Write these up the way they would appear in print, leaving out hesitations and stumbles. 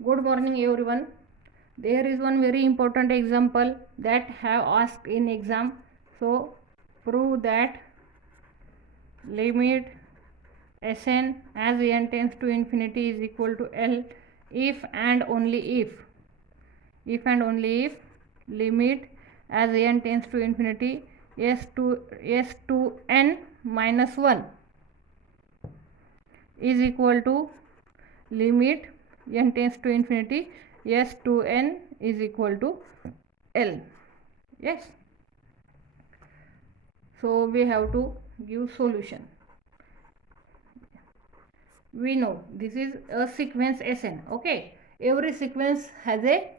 Good morning everyone. There is one very important example that have asked in exam. So prove that limit Sn as n tends to infinity is equal to L if and only if and only if limit as n tends to infinity s to n minus 1 is equal to limit n tends to infinity s to n is equal to L. Yes, so we have to give solution. We know this is a sequence Sn. Okay, every sequence has a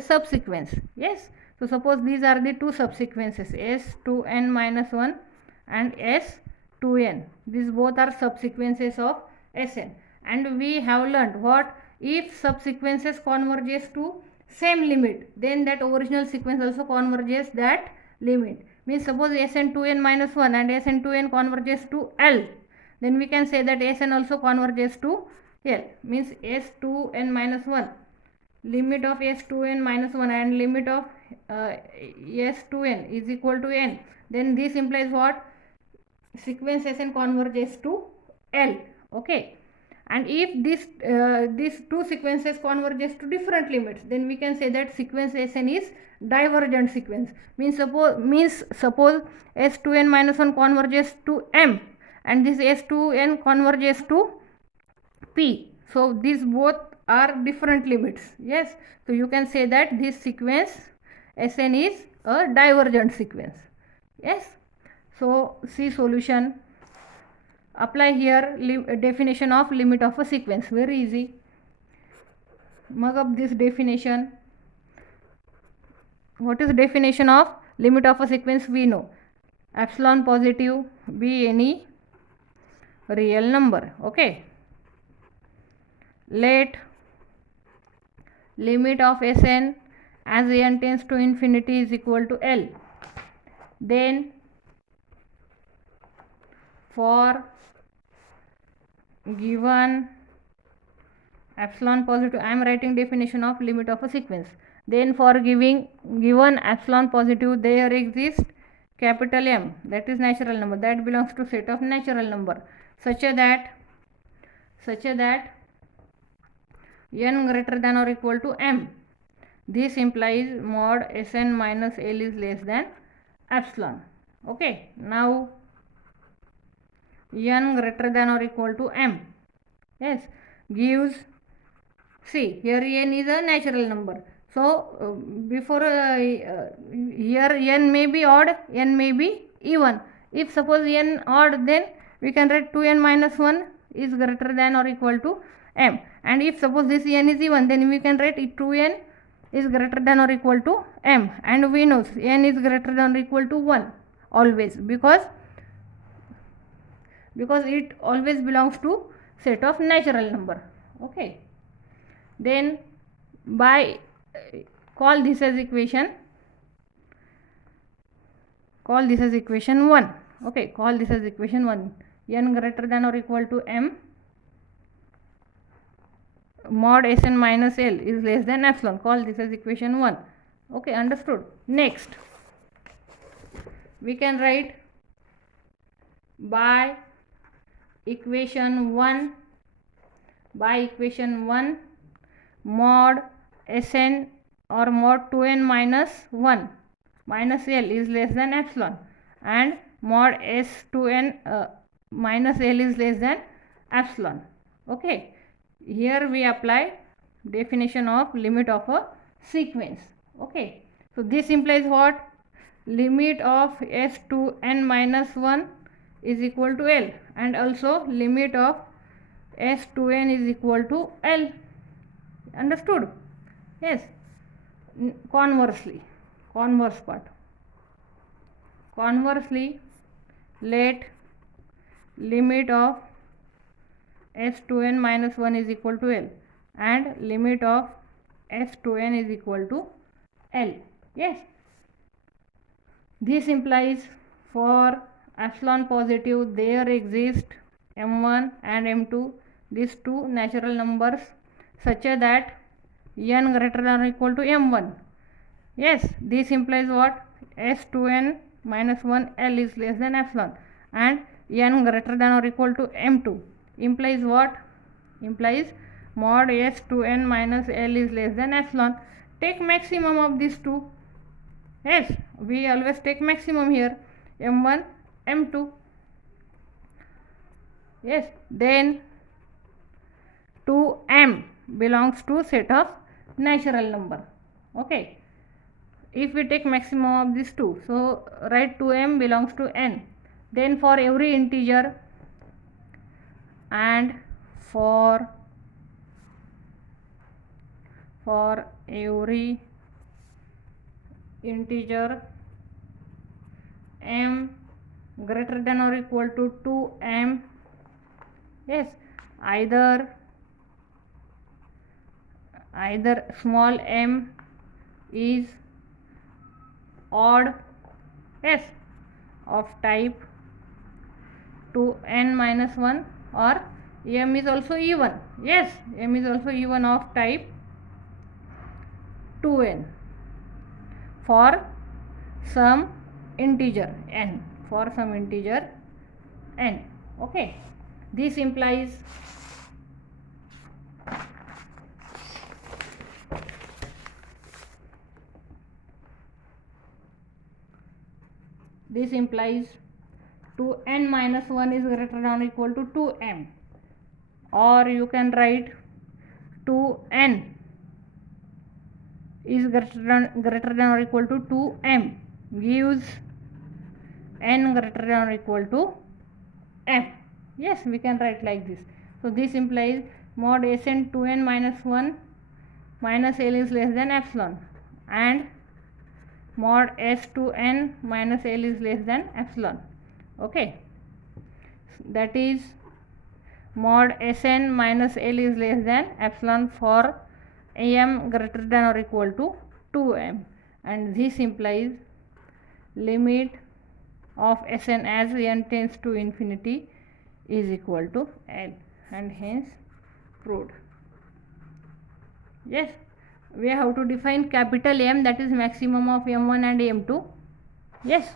subsequence. Yes, so suppose these are the two subsequences, s to n minus 1 and s to n. These both are subsequences of Sn, and we have learned what if subsequences converges to same limit, then that original sequence also converges that limit. Means suppose Sn to n minus 1 and Sn to n converges to L, then we can say that Sn also converges to L. Means s to n minus 1, limit of s to n minus 1 and limit of s to n is equal to n, then this implies what? Sequence Sn converges to L. Okay, and if these two sequences converges to different limits, then we can say that sequence Sn is divergent sequence. Means suppose s to n minus 1 converges to M and this s to n converges to P. So these both are different limits. Yes, so you can say that this sequence Sn is a divergent sequence. Yes, so see solution. Apply here definition of limit of a sequence. Very easy. Mug up this definition. What is definition of limit of a sequence? We know epsilon positive be any real number. Okay, let limit of Sn as n tends to infinity is equal to L, then for given epsilon positive, I am writing definition of limit of a sequence, then for given epsilon positive there exists capital M, that is natural number, that belongs to set of natural number such that n greater than or equal to M. This implies mod Sn minus L is less than epsilon. Okay, now n greater than or equal to M, yes, gives, see here n is a natural number, so before here n may be odd, n may be even. If suppose n odd, then we can write 2n minus 1 is greater than or equal to M, and if suppose this n is even, then we can write 2n is greater than or equal to M, and we know n is greater than or equal to 1 always, because it always belongs to set of natural number. Okay, then by call this as equation 1. Okay, call this as equation 1. N greater than or equal to M mod Sn minus L is less than epsilon. Call this as equation 1. Okay, understood. Next we can write by equation 1 mod Sn or mod 2n minus 1 minus L is less than epsilon, and mod s to n minus L is less than epsilon. Okay, here we apply definition of limit of a sequence. Okay, so this implies what? Limit of s to n minus 1 is equal to L, and also limit of s to n is equal to L. Understood? Yes. Conversely, let limit of s to n minus 1 is equal to L and limit of s to n is equal to L. Yes, this implies for epsilon positive there exist M1 and M2, these two natural numbers such that n greater than or equal to m1. Yes, this implies what? S2n minus 1 L is less than epsilon, and n greater than or equal to m2 implies what? Implies mod S2n minus L is less than epsilon. Take maximum of these two. Yes, we always take maximum here, m1, m2. Yes, then 2m belongs to set of natural number. Okay, if we take maximum of these two, so write 2m belongs to n. Then for every integer and for every integer m greater than or equal to 2m, yes, either small m is odd, yes, of type 2n minus 1, or m is also even, yes, m is also even of type 2n for some integer n, okay. This implies this implies 2n minus 1 is greater than or equal to 2m, or you can write 2n is greater than or equal to 2m gives n greater than or equal to m. Yes, we can write like this. So this implies mod Sn 2n minus 1 minus L is less than epsilon, and mod S2n minus L is less than epsilon. Okay, that is mod Sn minus L is less than epsilon for am greater than or equal to 2m, and this implies limit of Sn as n tends to infinity is equal to L, and hence proved. Yes, we have to define capital M, that is maximum of m1 and m2. Yes,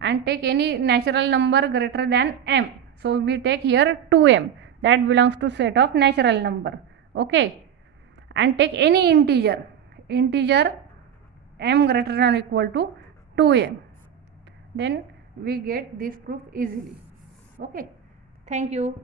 and take any natural number greater than m. So we take here 2m, that belongs to set of natural number. Okay, and take any integer m greater than or equal to 2m, then we get this proof easily. Okay, thank you.